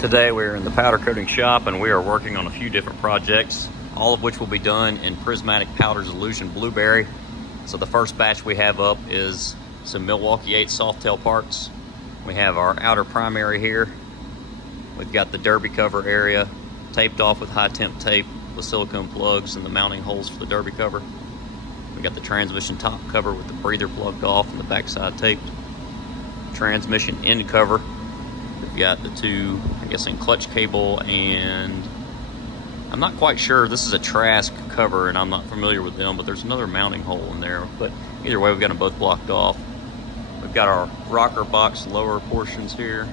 Today we're in the powder coating shop and we are working on a few different projects, all of which will be done in Prismatic Powders Illusion Blueberry. So the first batch we have up is some Milwaukee 8 soft tail parts. We have our outer primary here. We've got the derby cover area taped off with high temp tape with silicone plugs and the mounting holes for the derby cover. We got the transmission top cover with the breather plugged off and the backside taped. Transmission end cover. We've got the two, I'm guessing, clutch cable, and I'm not quite sure. This is a Trask cover, and I'm not familiar with them, but there's another mounting hole in there. But either way, we've got them both blocked off. We've got our rocker box lower portions here,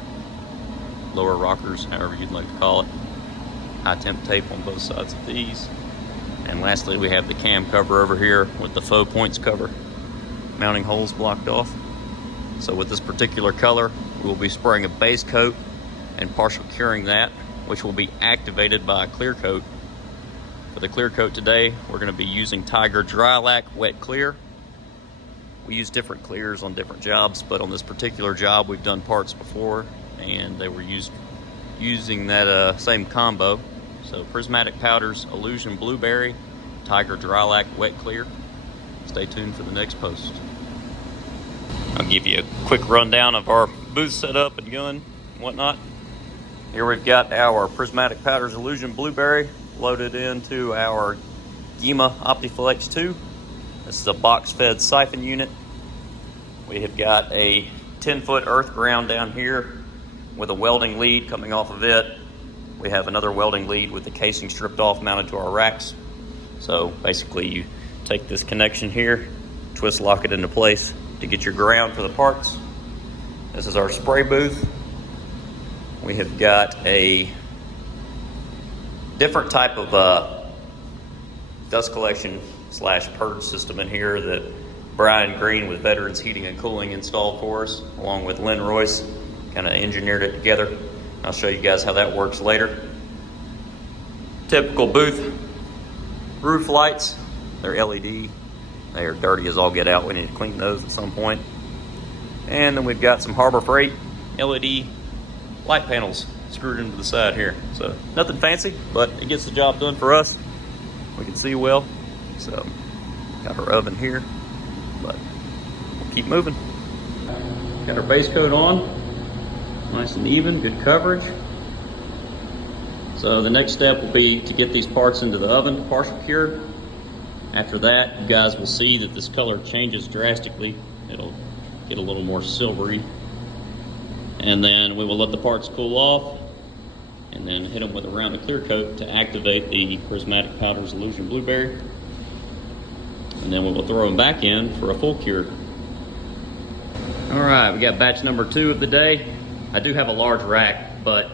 lower rockers, however you'd like to call it. High temp tape on both sides of these. And lastly, we have the cam cover over here with the faux points cover, mounting holes blocked off. So with this particular color, we'll be spraying a base coat and partial curing that, which will be activated by a clear coat. For the clear coat today, we're going to be using Tiger Dry Lac Wet Clear. We use different clears on different jobs, but on this particular job, we've done parts before, and they were using that same combo. So Prismatic Powders Illusion Blueberry, Tiger Dry Lac Wet Clear. Stay tuned for the next post. I'll give you a quick rundown of our booth setup and gun and whatnot. Here we've got our Prismatic Powders Illusion Blueberry loaded into our GEMA OptiFlex 2. This is a box-fed siphon unit. We have got a 10-foot earth ground down here with a welding lead coming off of it. We have another welding lead with the casing stripped off mounted to our racks. So basically you take this connection here, twist lock it into place to get your ground for the parts. This is our spray booth. We have got a different type of dust collection / purge system in here that Brian Green with Veterans Heating and Cooling installed for us, along with Lynn Royce, kind of engineered it together. I'll show you guys how that works later. Typical booth roof lights. They're LED. They are dirty as all get out. We need to clean those at some point. And then we've got some Harbor Freight LED light panels screwed into the side here. So nothing fancy, but it gets the job done for us. We can see well. So got our oven here, but we'll keep moving. Got our base coat on, nice and even, good coverage. So the next step will be to get these parts into the oven to partial cure. After that, you guys will see that this color changes drastically. It'll get a little more silvery. And then we will let the parts cool off and then hit them with a round of clear coat to activate the Prismatic Powders Illusion Blueberry. And then we will throw them back in for a full cure. All right, we got batch number 2 of the day. I do have a large rack, but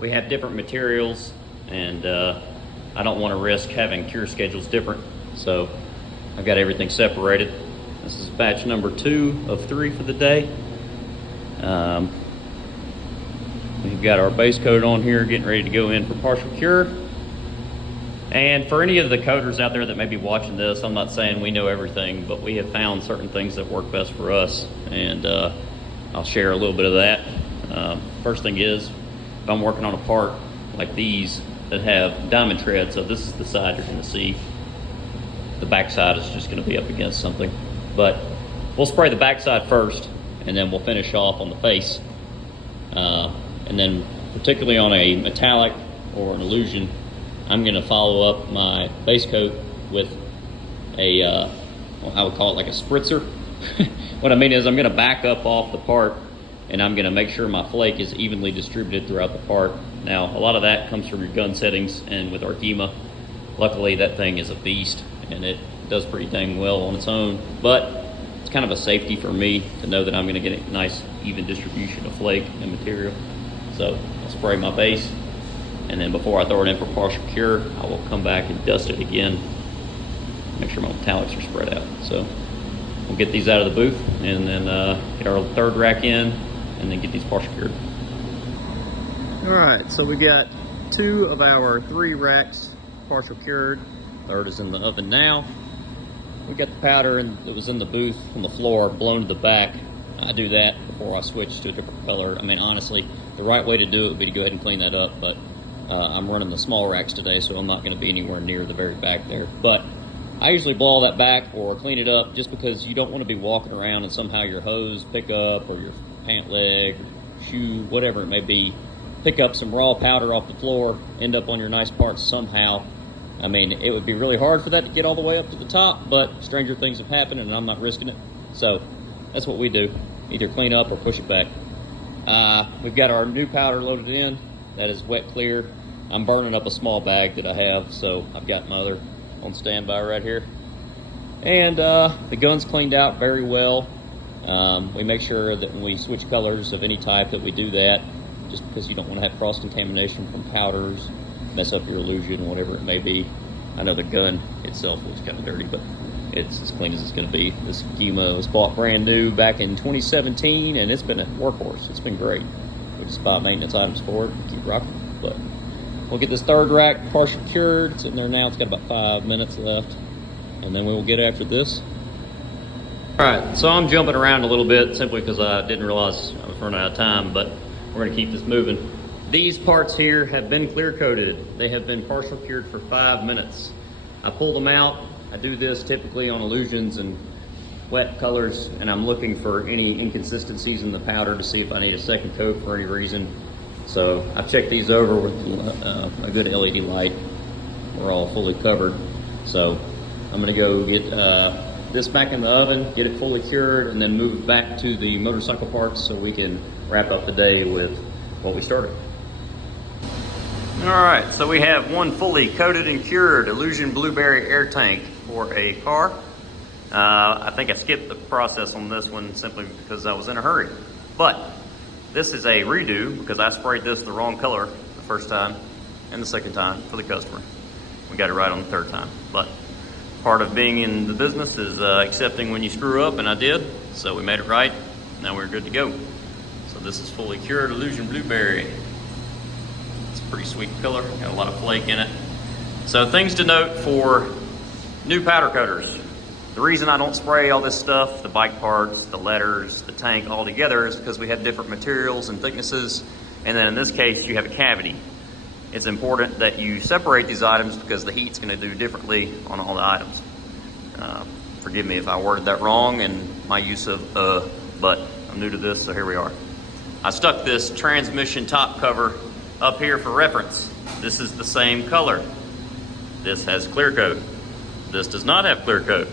we have different materials and I don't want to risk having cure schedules different. So I've got everything separated. This is batch number 2 of 3 for the day. We've got our base coat on here, getting ready to go in for partial cure. And for any of the coaters out there that may be watching this, I'm not saying we know everything, but we have found certain things that work best for us. And I'll share a little bit of that. First thing is, if I'm working on a part like these that have diamond tread, so this is the side you're gonna see. The backside is just going to be up against something, but we'll spray the backside first and then we'll finish off on the face. And then particularly on a metallic or an illusion, I'm going to follow up my base coat with a well, I would call it like a spritzer. What I mean is I'm going to back up off the part and I'm going to make sure my flake is evenly distributed throughout the part. Now a lot of that comes from your gun settings, and with our GEMA, luckily that thing is a beast and it does pretty dang well on its own, but it's kind of a safety for me to know that I'm going to get a nice even distribution of flake and material. So I'll spray my base, and then before I throw it in for partial cure, I will come back and dust it again, make sure my metallics are spread out. So we'll get these out of the booth and then get our third rack in and then get these partial cured. All right, so we got 2 of our 3 racks partial cured. Third is in the oven now. We got the powder that was in the booth on the floor blown to the back. I do that before I switch to a different color. I mean, honestly, the right way to do it would be to go ahead and clean that up, but I'm running the small racks today, so I'm not going to be anywhere near the very back there. But I usually blow all that back or clean it up, just because you don't want to be walking around and somehow your hose pick up, or your pant leg, or shoe, whatever it may be, pick up some raw powder off the floor, end up on your nice parts somehow. I mean, it would be really hard for that to get all the way up to the top, but stranger things have happened and I'm not risking it. So that's what we do, either clean up or push it back. We've got our new powder loaded in. That is wet clear. I'm burning up a small bag that I have, so I've got my other on standby right here. And the gun's cleaned out very well. We make sure that when we switch colors of any type that we do that, just because you don't want to have cross-contamination from powders, mess up your illusion, whatever it may be. I know the gun itself looks kind of dirty, but it's as clean as it's going to be. This Gema was bought brand new back in 2017, and it's been a workhorse. It's been great. We just buy maintenance items for it and keep rocking. But we'll get this third rack partial cured. It's in there now. It's got about 5 minutes left, and then we will get after this. All right, so I'm jumping around a little bit simply because I didn't realize I was running out of time, but we're going to keep this moving. These parts here have been clear coated. They have been partial cured for 5 minutes. I pulled them out. I do this typically on illusions and wet colors, and I'm looking for any inconsistencies in the powder to see if I need a second coat for any reason. So I've checked these over with a good LED light. We're all fully covered. So I'm gonna go get this back in the oven, get it fully cured, and then move it back to the motorcycle parts so we can wrap up the day with what we started. All right, so we have one fully coated and cured Illusion Blueberry air tank for a car. I think I skipped the process on this one simply because I was in a hurry. But this is a redo because I sprayed this the wrong color the first time and the second time for the customer. We got it right on the third time. But part of being in the business is accepting when you screw up, and I did. So we made it right. Now we're good to go. So this is fully cured Illusion Blueberry. It's a pretty sweet color, got a lot of flake in it. So things to note for new powder coaters. The reason I don't spray all this stuff, the bike parts, the letters, the tank all together, is because we have different materials and thicknesses. And then in this case, you have a cavity. It's important that you separate these items because the heat's gonna do differently on all the items. Forgive me if I worded that wrong and my use of but I'm new to this, so here we are. I stuck this transmission top cover up here for reference. This is the same color. This has clear coat. This does not have clear coat.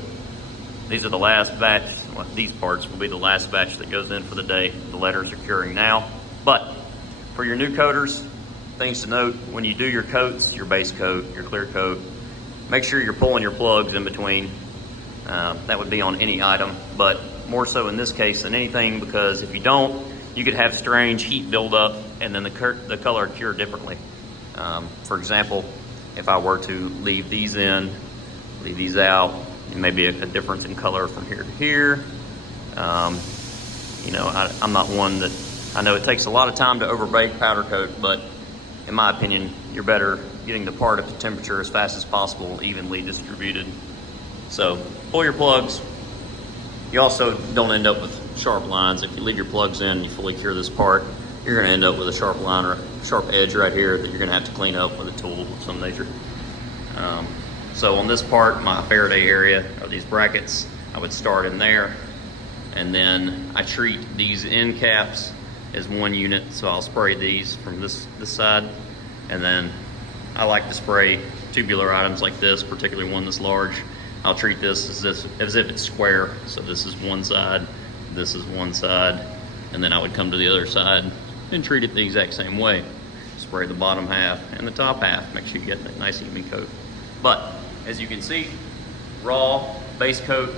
These are the last batch. Well, these parts will be the last batch that goes in for the day. The letters are curing now. But for your new coaters, things to note, when you do your coats, your base coat, your clear coat, make sure you're pulling your plugs in between. That would be on any item, but more so in this case than anything, because if you don't, you could have strange heat buildup and then the color cure differently. For example, if I were to leave these in, leave these out, it may be a difference in color from here to here. You know, I'm not one that, I know it takes a lot of time to overbake powder coat, but in my opinion, you're better getting the part at the temperature as fast as possible, evenly distributed. So pull your plugs. You also don't end up with sharp lines. If you leave your plugs in and you fully cure this part, you're gonna end up with a sharp line or a sharp edge right here that you're gonna have to clean up with a tool of some nature. So on this part, my Faraday area of these brackets, I would start in there, and then I treat these end caps as one unit. So I'll spray these from this side, and then I like to spray tubular items like this, particularly one this large. I'll treat this as if it's square. So this is one side, this is one side, and then I would come to the other side and treat it the exact same way. Spray the bottom half and the top half. Make sure you get that nice even coat. But as you can see, raw base coat,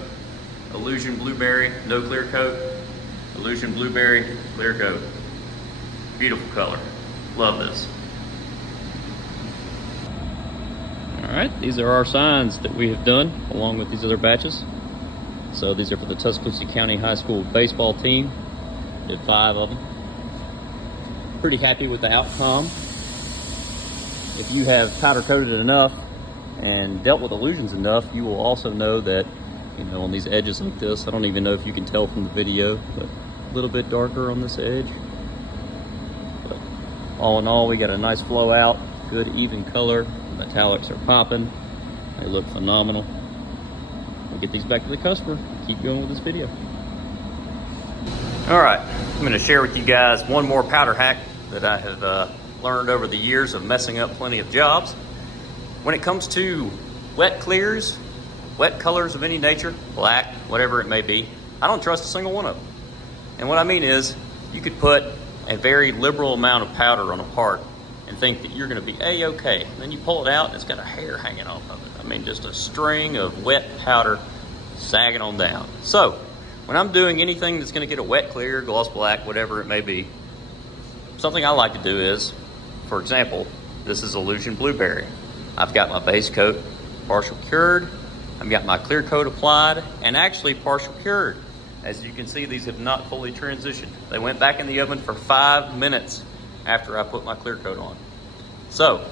Illusion Blueberry, no clear coat, Illusion Blueberry, clear coat. Beautiful color. Love this. All right, these are our signs that we have done along with these other batches. So these are for the Tuscaloosa County High School baseball team. Did 5 of them. Pretty happy with the outcome. If you have powder coated enough and dealt with illusions enough, you will also know that, you know, on these edges like this, I don't even know if you can tell from the video, but little bit darker on this edge. But all in all, we got a nice flow out, good even color. The metallics are popping. They look phenomenal. We'll get these back to the customer. Keep going with this video. All right, I'm gonna share with you guys one more powder hack that I have learned over the years of messing up plenty of jobs. When it comes to wet clears, wet colors of any nature, black, whatever it may be, I don't trust a single one of them. And what I mean is, you could put a very liberal amount of powder on a part and think that you're gonna be A-okay. And then you pull it out and it's got a hair hanging off of it. I mean, just a string of wet powder sagging on down. So, when I'm doing anything that's gonna get a wet clear, gloss black, whatever it may be, something I like to do is, for example, this is Illusion Blueberry. I've got my base coat partial cured, I've got my clear coat applied, and actually partial cured. As you can see, these have not fully transitioned. They went back in the oven for 5 minutes after I put my clear coat on. So,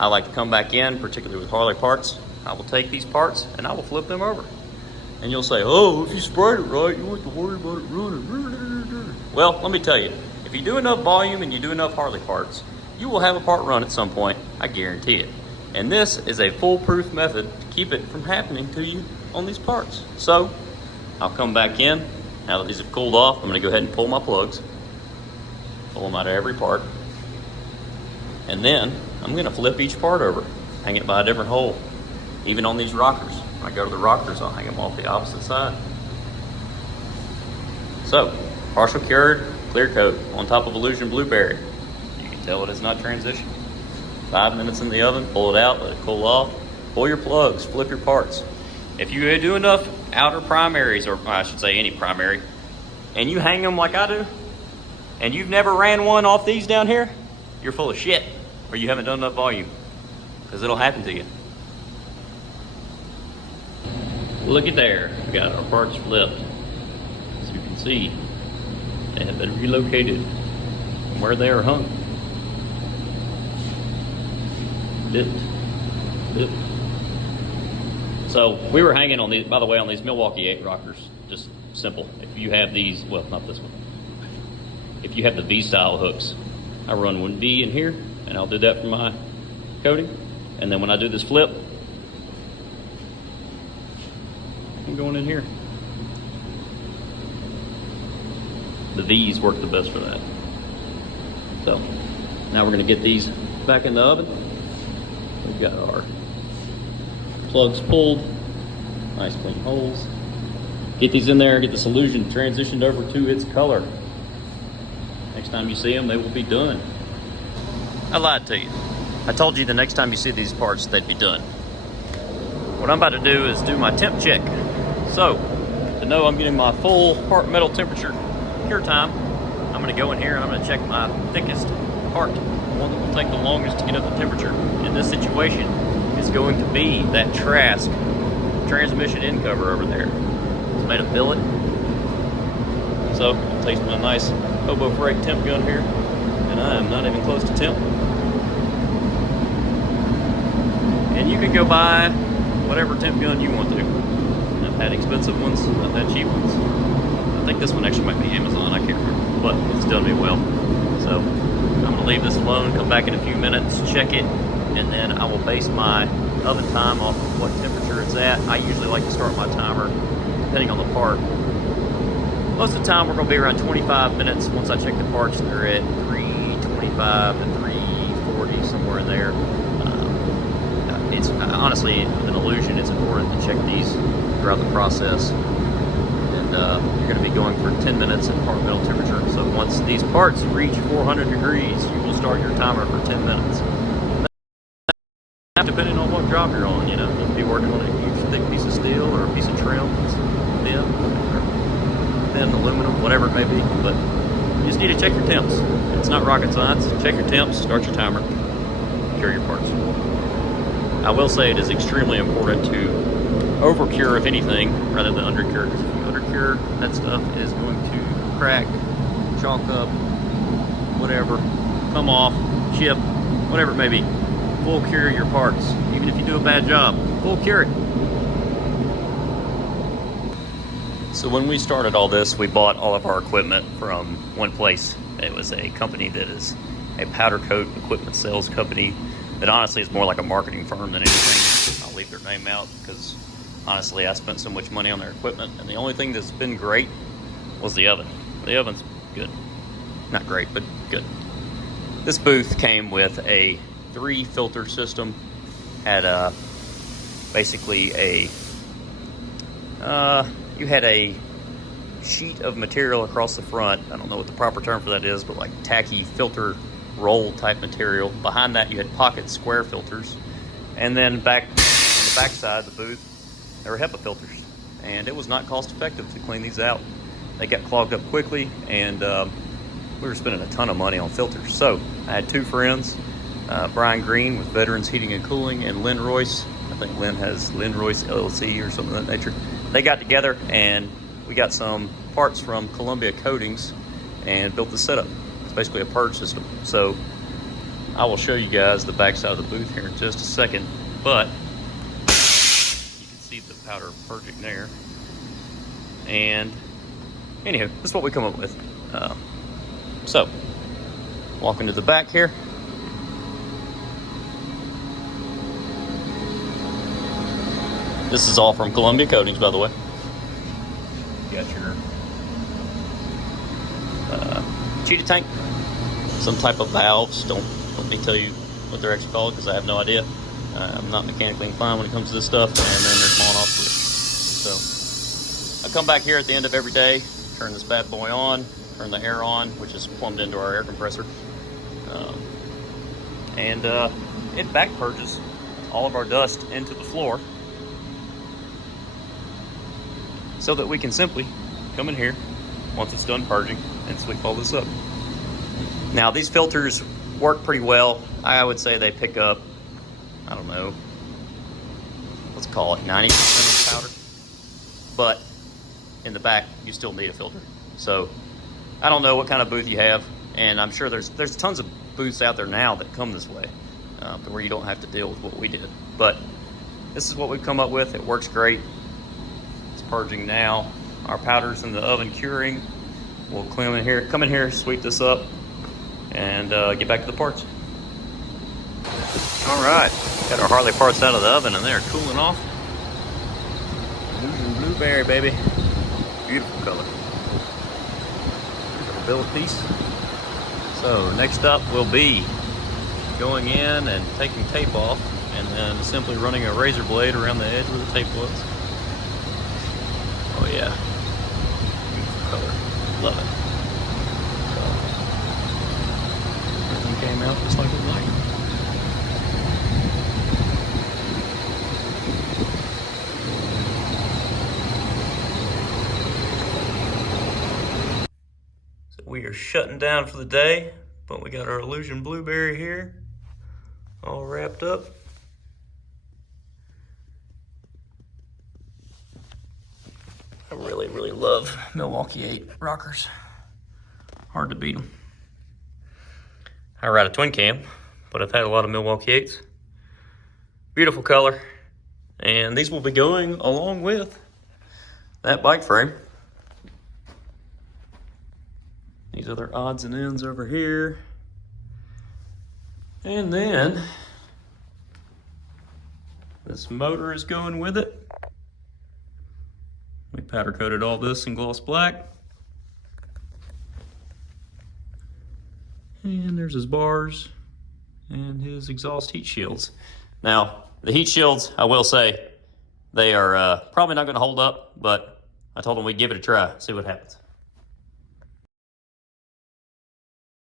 I like to come back in, particularly with Harley parts. I will take these parts and I will flip them over. And you'll say, oh, if you sprayed it right, you won't have to worry about it running. Well, let me tell you, if you do enough volume and you do enough Harley parts, you will have a part run at some point, I guarantee it. And this is a foolproof method to keep it from happening to you on these parts. So, I'll come back in. Now that these have cooled off, I'm gonna go ahead and pull my plugs. Pull them out of every part. And then, I'm gonna flip each part over, hang it by a different hole. Even on these rockers. When I go to the rockers, I'll hang them off the opposite side. So, partial cured, clear coat on top of Illusion Blueberry. You can tell it has not transitioned. 5 minutes in the oven, pull it out, let it cool off. Pull your plugs, flip your parts. If you do enough outer primaries, or I should say any primary, and you hang them like I do, and you've never ran one off these down here, you're full of shit, or you haven't done enough volume, because it'll happen to you. Look at there, we got our parts flipped. As you can see, they have been relocated from where they are hung. Dipped. So we were hanging on these, by the way, on these Milwaukee 8 rockers, just simple. If you have these, well, not this one. If you have the V-style hooks, I run one V in here, and I'll do that for my coating. And then when I do this flip, I'm going in here. The V's work the best for that. So now we're gonna get these back in the oven. We've got our plugs pulled, nice clean holes. Get these in there, get this Illusion transitioned over to its color. Next time you see them, they will be done. I lied to you. I told you the next time you see these parts, they'd be done. What I'm about to do is do my temp check. So, to know I'm getting my full part metal temperature cure time, I'm gonna go in here and I'm gonna check my thickest part, the one that will take the longest to get up the temperature. In this situation, is going to be that Trask transmission end cover over there. It's made of billet. So, I'll take my nice Hobo Freight temp gun here, and I am not even close to temp. And you can go buy whatever temp gun you want to. I've had expensive ones, I've had cheap ones. I think this one actually might be Amazon, I can't remember, but it's done me well. So, I'm gonna leave this alone, come back in a few minutes, check it, and then I will base my oven time off of what temperature it's at. I usually like to start my timer depending on the part. Most of the time we're going to be around 25 minutes. Once I check the parts, they're at 325 to 340, somewhere in there. It's honestly, with an Illusion, it's important to check these throughout the process. And you're going to be going for 10 minutes at part metal temperature. So once these parts reach 400 degrees, you will start your timer for 10 minutes. Depending on what job you're on, you know, you could be working on a huge thick piece of steel or a piece of trim that's thin aluminum, whatever it may be. But you just need to check your temps. It's not rocket science. Check your temps, start your timer, cure your parts. I will say it is extremely important to over cure, if anything, rather than under cure. Because if you under cure, that stuff is going to crack, chalk up, whatever, come off, chip, whatever it may be. Full cure your parts. Even if you do a bad job, full cure it. So when we started all this, we bought all of our equipment from one place. It was a company that is a powder coat equipment sales company that honestly is more like a marketing firm than anything. I'll leave their name out because honestly I spent so much money on their equipment, and the only thing that's been great was the oven. The oven's good. Not great, but good. This booth came with a 3-filter system, had basically you had a sheet of material across the front. I don't know what the proper term for that is, but like tacky filter roll type material. Behind that you had pocket square filters, and then back on the back side of the booth there were HEPA filters, and it was not cost effective to clean these out. They got clogged up quickly, and we were spending a ton of money on filters. So I had 2 friends, Brian Green with Veterans Heating and Cooling, and Lynn Royce. I think Lynn has Lynn Royce LLC or something of that nature. They got together and we got some parts from Columbia Coatings and built the setup. It's basically a purge system. So I will show you guys the back side of the booth here in just a second, but you can see the powder purging there. And anywho, this is what we come up with. So walking to the back here. This is all from Columbia Coatings, by the way. You got your cheetah tank, some type of valves. Don't let me tell you what they're actually called because I have no idea. I'm not mechanically inclined when it comes to this stuff. And then there's on-off switch. So I come back here at the end of every day, turn this bad boy on, turn the air on, which is plumbed into our air compressor, and it back purges all of our dust into the floor, so that we can simply come in here once it's done purging and sweep all this up. Now these filters work pretty well. I would say they pick up, I don't know, let's call it 90% of the powder, but in the back you still need a filter. So I don't know what kind of booth you have, and I'm sure there's tons of booths out there now that come this way, where you don't have to deal with what we did. But this is what we've come up with. It works great. Purging now. Our powder's in the oven curing. We'll come in here, sweep this up, and get back to the parts. All right, got our Harley parts out of the oven and they're cooling off. Illusion Blueberry, baby. Beautiful color. Here's our bill of piece. So next up will be going in and taking tape off, and then simply running a razor blade around the edge where the tape was. Oh yeah, beautiful color, love it. So, everything came out just like we liked. So we are shutting down for the day, but we got our Illusion Blueberry here, all wrapped up. I really, really love Milwaukee 8 rockers. Hard to beat them. I ride a twin cam, but I've had a lot of Milwaukee 8s. Beautiful color. And these will be going along with that bike frame. These other odds and ends over here. And then this motor is going with it. We powder coated all this in gloss black. And there's his bars and his exhaust heat shields. Now, the heat shields, I will say, they are probably not going to hold up, but I told them we'd give it a try, see what happens.